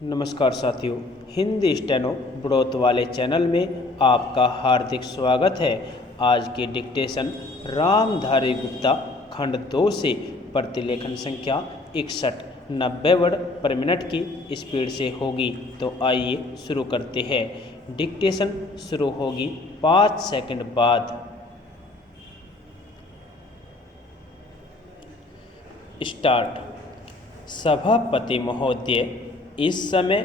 नमस्कार साथियों, हिंदी स्टेनो ब्रोत वाले चैनल में आपका हार्दिक स्वागत है। आज की डिक्टेशन रामधारी गुप्ता खंड 2 से प्रतिलेखन संख्या 61 90 वर्ड पर मिनट की स्पीड से होगी। तो आइए शुरू करते हैं। डिक्टेशन शुरू होगी 5 सेकंड बाद। स्टार्ट। सभापति महोदय, इस समय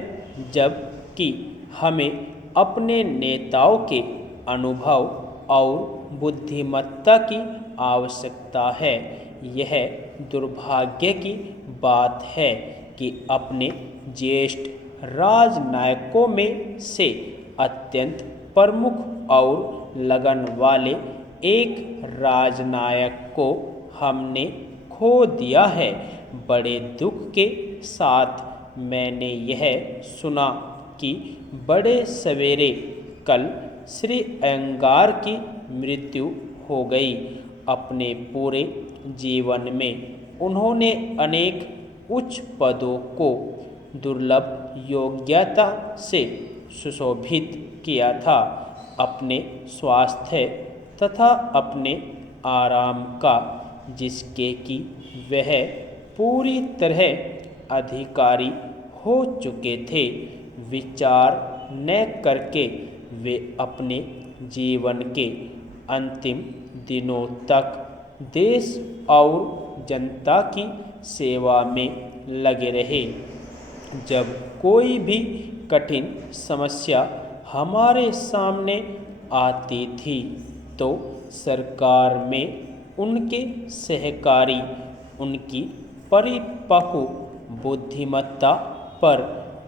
जबकि हमें अपने नेताओं के अनुभव और बुद्धिमत्ता की आवश्यकता है, यह दुर्भाग्य की बात है कि अपने ज्येष्ठ राजनयिकों में से अत्यंत प्रमुख और लगन वाले एक राजनयिक को हमने खो दिया है। बड़े दुख के साथ मैंने यह सुना कि बड़े सवेरे कल श्री अयंगार की मृत्यु हो गई। अपने पूरे जीवन में उन्होंने अनेक उच्च पदों को दुर्लभ योग्यता से सुशोभित किया था। अपने स्वास्थ्य तथा अपने आराम का, जिसके कि वह पूरी तरह अधिकारी हो चुके थे, विचार न करके वे अपने जीवन के अंतिम दिनों तक देश और जनता की सेवा में लगे रहे। जब कोई भी कठिन समस्या हमारे सामने आती थी तो सरकार में उनके सहकारी उनकी परिपक्व बुद्धिमत्ता पर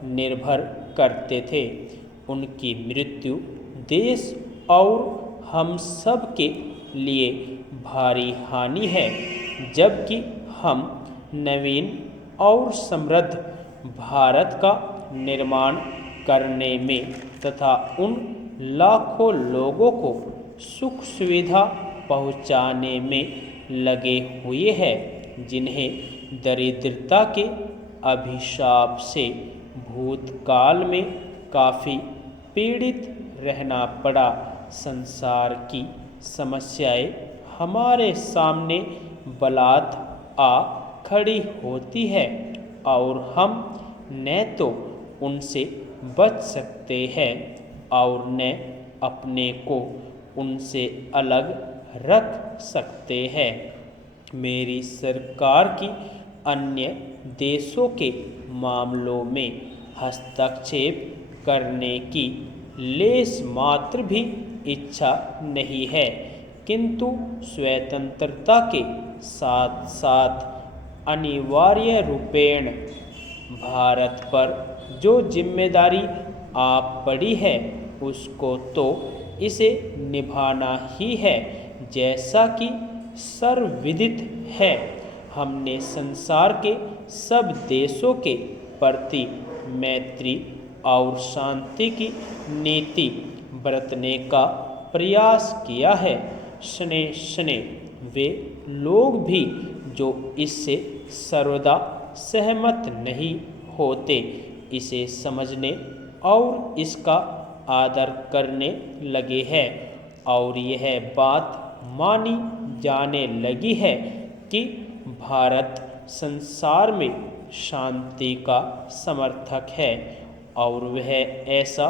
निर्भर करते थे। उनकी मृत्यु देश और हम सब के लिए भारी हानि है, जबकि हम नवीन और समृद्ध भारत का निर्माण करने में तथा उन लाखों लोगों को सुख सुविधा पहुंचाने में लगे हुए हैं जिन्हें दरिद्रता के अभिशाप से भूतकाल में काफ़ी पीड़ित रहना पड़ा। संसार की समस्याएं हमारे सामने बलात् आ खड़ी होती है और हम न तो उनसे बच सकते हैं और न अपने को उनसे अलग रख सकते हैं। मेरी सरकार की अन्य देशों के मामलों में हस्तक्षेप करने की लेश मात्र भी इच्छा नहीं है, किंतु स्वतंत्रता के साथ साथ अनिवार्य रूपेण भारत पर जो जिम्मेदारी आप पड़ी है उसको तो इसे निभाना ही है। जैसा कि सर्वविदित है, हमने संसार के सब देशों के प्रति मैत्री और शांति की नीति बरतने का प्रयास किया है। स्ने स्ने वे लोग भी जो इससे सर्वदा सहमत नहीं होते, इसे समझने और इसका आदर करने लगे हैं और यह बात मानी जाने लगी है कि भारत संसार में शांति का समर्थक है और वह ऐसा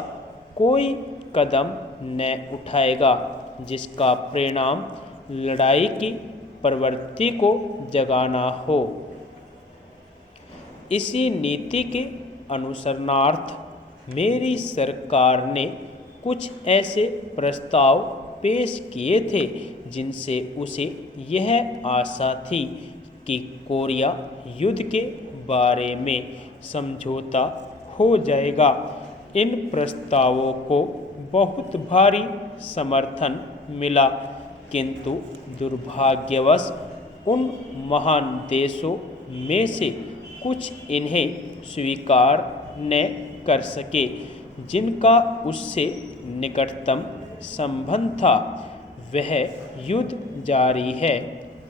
कोई कदम न उठाएगा जिसका परिणाम लड़ाई की प्रवृत्ति को जगाना हो। इसी नीति के अनुसरणार्थ मेरी सरकार ने कुछ ऐसे प्रस्ताव पेश किए थे जिनसे उसे यह आशा थी कि कोरिया युद्ध के बारे में समझौता हो जाएगा। इन प्रस्तावों को बहुत भारी समर्थन मिला, किंतु दुर्भाग्यवश उन महान देशों में से कुछ इन्हें स्वीकार न कर सके जिनका उससे निकटतम संबंध था। वह युद्ध जारी है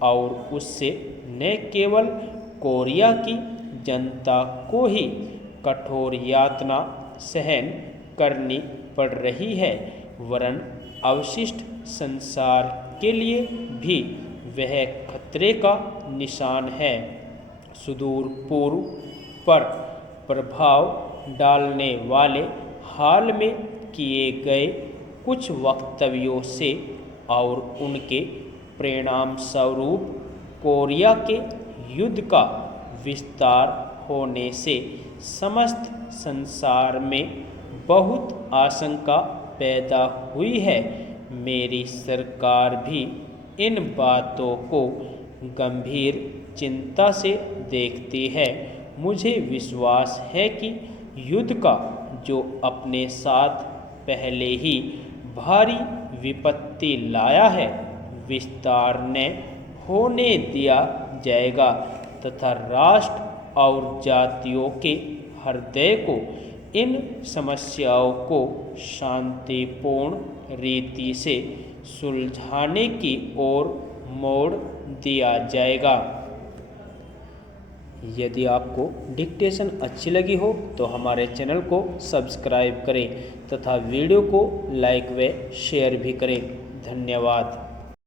और उससे न केवल कोरिया की जनता को ही कठोर यातना सहन करनी पड़ रही है, वरन अवशिष्ट संसार के लिए भी वह खतरे का निशान है। सुदूर पूर्व पर प्रभाव डालने वाले हाल में किए गए कुछ वक्तव्यों से और उनके परिणाम स्वरूप कोरिया के युद्ध का विस्तार होने से समस्त संसार में बहुत आशंका पैदा हुई है। मेरी सरकार भी इन बातों को गंभीर चिंता से देखती है। मुझे विश्वास है कि युद्ध का जो अपने साथ पहले ही भारी विपत्ति लाया है, विस्तार न होने दिया जाएगा तथा राष्ट्र और जातियों के हृदय को इन समस्याओं को शांतिपूर्ण रीति से सुलझाने की ओर मोड़ दिया जाएगा। यदि आपको डिक्टेशन अच्छी लगी हो तो हमारे चैनल को सब्सक्राइब करें तथा वीडियो को लाइक व शेयर भी करें। धन्यवाद।